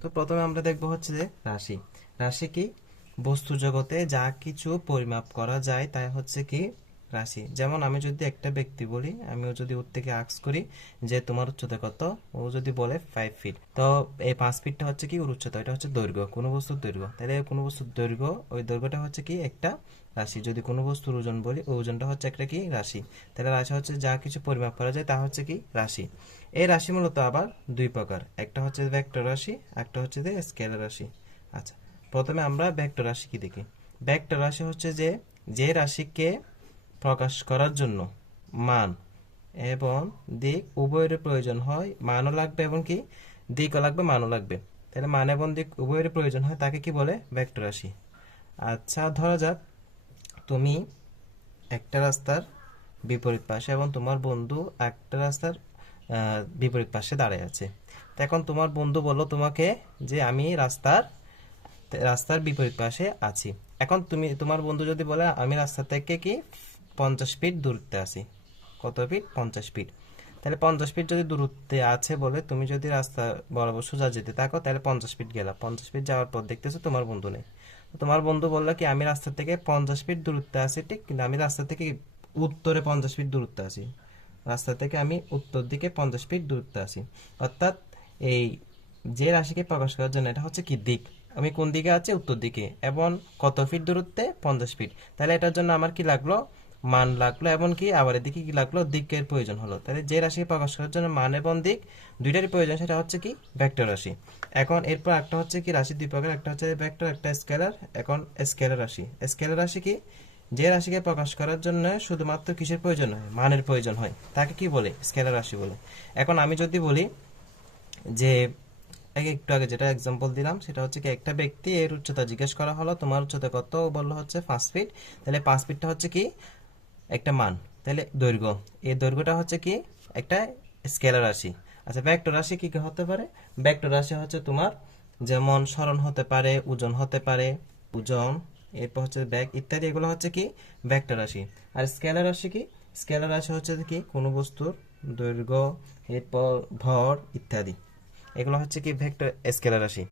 তো প্রথমে আমরা দেখব হচ্ছে যে রাশি। রাশি কি? বস্তু জগতে যা কিছু পরিমাপ করা যায় তাই হচ্ছে কি রাশি। যেমন আমি যদি একটা ব্যক্তি বলি, আমিও যদি ওর থেকে আস্ক করি যে তোমার উচ্চতা কত, ও যদি বলে 5 ফিট, তো এই 5 ফিটটা হচ্ছে কি ওর উচ্চতা, এটা হচ্ছে দৈর্ঘ্য, কোনো বস্তুর দৈর্ঘ্য। তাহলে কোনো বস্তুর দৈর্ঘ্য, ওই দৈর্ঘ্যটা হচ্ছে কি একটা রাশি। যদি কোনো বস্তুর ওজন বলি, ওই ওজনটা হচ্ছে একটা কি রাশি। তাহলে রাশি হচ্ছে যা কিছু পরিমাপ করা যায় তা হচ্ছে কি রাশি। এই রাশি মূলত আবার দুই প্রকার, একটা হচ্ছে ভেক্টর রাশি, একটা হচ্ছে যে স্কেলার রাশি। আচ্ছা, প্রথমে আমরা ভেক্টর রাশি কি দেখি। ভেক্টর রাশি হচ্ছে যে যে রাশিকে প্রকাশ করার জন্য মান এবং দিক উভয়ের প্রয়োজন হয়, মানও লাগবে এবং কি দিকও লাগবে, মানও লাগবে। তাহলে মান এবং দিক উভয়ের প্রয়োজন হয়, তাকে কি বলে? ভেক্টর রাশি। আচ্ছা, ধরা যাক তুমি একটা রাস্তার বিপরীত পাশে এবং তোমার বন্ধু একটা রাস্তার বিপরীত পাশে দাঁড়িয়ে আছে। তো এখন তোমার বন্ধু বললো তোমাকে যে আমি রাস্তার রাস্তার বিপরীত পাশে আছি। এখন তোমার বন্ধু যদি বলে আমি রাস্তা থেকে কি 50 ফিট দূরত্বে আছি। কত ফিট? 50 ফিট। তাহলে 50 ফিট যদি দূরত্বে আছে বলে তুমি যদি রাস্তা বরাবর সোজা যেতে থাকো, তাহলে 50 ফিট গেলা। 50 ফিট যাওয়ার পর দেখতেছো তোমার বন্ধু নেই। তো তোমার বন্ধু বললো কি আমি রাস্তা থেকে 50 ফিট দূরত্বে আছি, ঠিক, কিন্তু আমি রাস্তা থেকে উত্তরে 50 ফিট দূরত্বে আছি। রাস্তা থেকে আমি উত্তর দিকে 50 ফিট দূরত্বে আছি। অর্থাৎ এই যে রাশিকে প্রকাশ করার জন্য এটা হচ্ছে কি দিক। আমি কোন দিকে আছি? উত্তর দিকে। এবং কত ফিট দূরত্বে? 50 ফিট। তাহলে এটার জন্য আমার কি লাগলো? মান লাগলো, এবং কি আবার এদিকে কি লাগলো? দিকের প্রয়োজন হলো। তাহলে যে রাশিকে প্রকাশ করার জন্য মান এবং দিক দুইটারই প্রয়োজন, সেটা হচ্ছে কি ভেক্টর রাশি। এখন এরপর একটা হচ্ছে কি রাশি দুই প্রকার, একটা হচ্ছে ভেক্টর, একটা স্কেলার। এখন স্কেলার রাশি। স্কেলার রাশি কি? যে রাশিকে প্রকাশ করার জন্য শুধুমাত্র কিসের প্রয়োজন হয়? মানের প্রয়োজন হয়, তাকে কি বলে? স্কেলার রাশি বলে। এখন আমি যদি বলি যে একটু আগে যেটা এক্সাম্পল দিলাম সেটা হচ্ছে কি একটা ব্যক্তি, এর উচ্চতা জিজ্ঞেস করা হলো তোমার উচ্চতা কত, বললো হচ্ছে 5 ফিট। তাহলে 5 ফিটটা হচ্ছে কি একটা মান। তাহলে দৈর্ঘ্য, এই দৈর্ঘ্যটা হচ্ছে কি একটা স্কেলার রাশি। আচ্ছা, ভেক্টর রাশি কি কি হতে পারে? ভেক্টর রাশি হচ্ছে তোমার যেমন সরণ হতে পারে, ওজন হতে পারে, ওজন, এরপর হচ্ছে ব্যাগ ইত্যাদি, এগুলো হচ্ছে কি ভেক্টর রাশি। আর স্কেলার রাশি কি? স্কেলার রাশি হচ্ছে কি কোনো বস্তুর দৈর্ঘ্য, এরপর ভর ইত্যাদি, এগুলো হচ্ছে কি ভেক্টর স্কেলার রাশি।